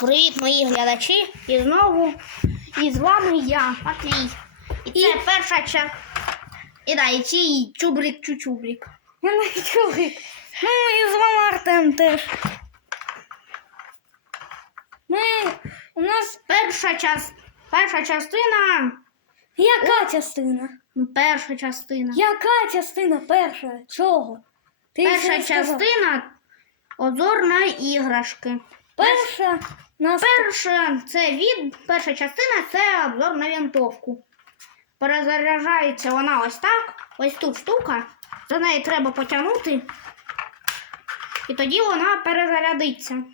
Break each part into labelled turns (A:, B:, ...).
A: Привіт, мої глядачі! І знову і з вами я, Матвій. І це перша частина. І да, і цей чубрик чучубрик.
B: Я не чоловік. Ну і з вами Артем теж. Ми у нас
A: Перша час. Перша частина.
B: яка частина?
A: Ну, перша частина.
B: Яка частина перша? Чого? Ти
A: Перша частина обзор на іграшки.
B: Перша нас
A: Перша це від перша частина це обзор на винтовку. Перезаряджається вона ось так. Ось тут штука. За неї треба потягнути. І тоді вона перезарядиться.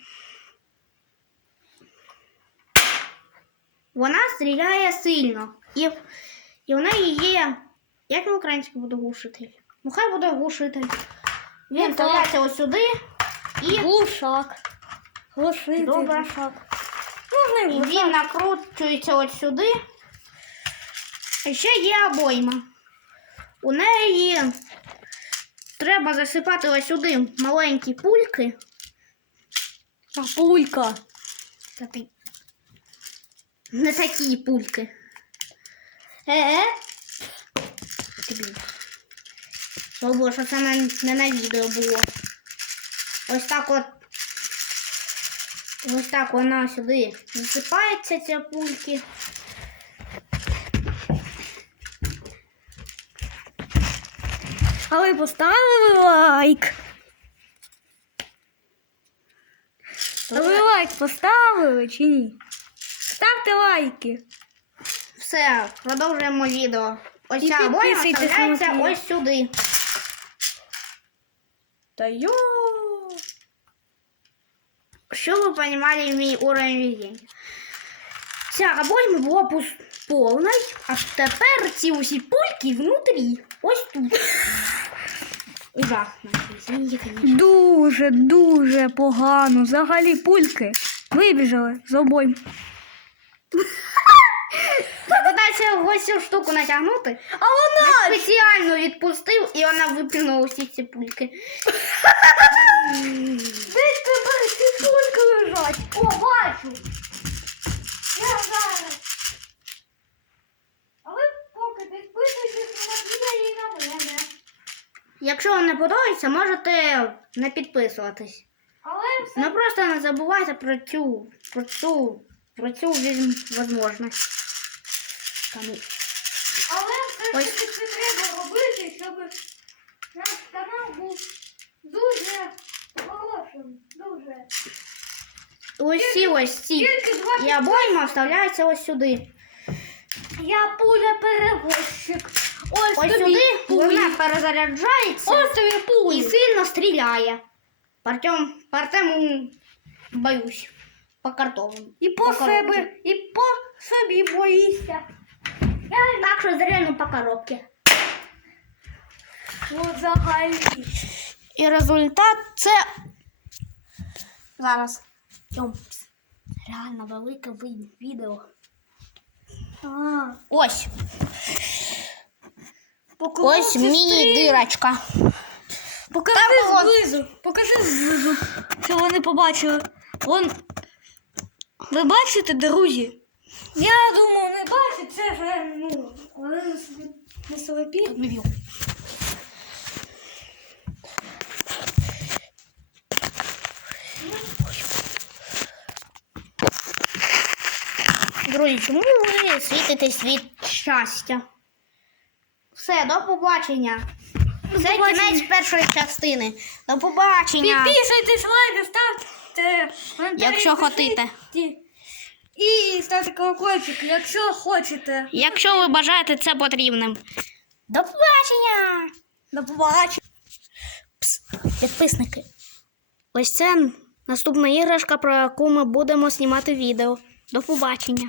A: Вона стріляє сильно. І, і в неї є. Як на українській буде глушитель? Ну хай буде глушитель. Він вставляється ось сюди і
B: глушак. Глушитель.
A: Добре.
B: І
A: він накручується от сюди. І ще є обойма. У неї треба засипати ось сюди маленькі пульки.
B: А Пулька.
A: Такі. Не такі пульки.
B: Е-е.
A: Слава, що це не на відео було. Ось так от. Ось так вона сюди засипається, ці пульки.
B: А ви поставили лайк? А ви лайк поставили чи ні? Ставте лайки.
A: Все, продовжуємо відео. Ось
B: І
A: ця обойма вставляється ось сюди.
B: Та йо.
A: Щоб ви розуміли мій уровень везіння. Ця обойма була повна, а тепер ці усі пульки внутрі. Ось тут. Ужасно. Извините, конечно.
B: Дуже, дуже погано. Взагалі пульки вибіжали з обойм.
A: Попитайся ось цю штуку натягнути.
B: А вона!
A: Спеціально відпустив і вона випнула усі ці пульки.
B: тебе лежать. О, бачу. Я зараз. А ви поки підписуйтесь на Матвія і на мене.
A: Якщо вам не подобається, можете не підписуватись.
B: Але все
A: Ну просто не забувайте про цю, про цю, про цю віз- можливість. Там,
B: Але все ж таки це треба робити, щоб наш канал був дуже хорошим. Дуже.
A: Ось ці ось ці.
B: Тільки два
A: І обойма вставляється ось сюди.
B: Я пуля перевозчик. Ось,
A: Ось
B: тобі
A: сюди
B: пуля.
A: вона перезаряджається
B: Ось тобі
A: і сильно стріляє. По Артем, по боюсь. По картону.
B: І по себе, і по собі боїшся. Я
A: Так що зрельно по коробці.
B: ну, взагалі.
A: І результат це. Зараз. Тьом. Реально велике відео.
B: А,
A: Ось.
B: покажи
A: Ось міні-дирочка.
B: Покажи
A: Там вон.
B: зблизу. Покажи зблизу, що вони побачили. Вон. Ви бачите, друзі? Я думаю, не бачите, це вже, ну, вони на собі на собі.
A: Відео. Друзі, чому ви світитесь від щастя? Все, до побачення. Це
B: побачення.
A: кінець першої частини. До побачення.
B: Підписуйтесь, лайки, ставте. коментарі,
A: Якщо
B: пишіть.
A: хотите.
B: І ставте колокольчик, якщо хочете.
A: Якщо ви бажаєте це потрібним. До побачення!
B: До побачення.
A: Пс, підписники. Ось це наступна іграшка, про яку ми будемо знімати відео. До побачення.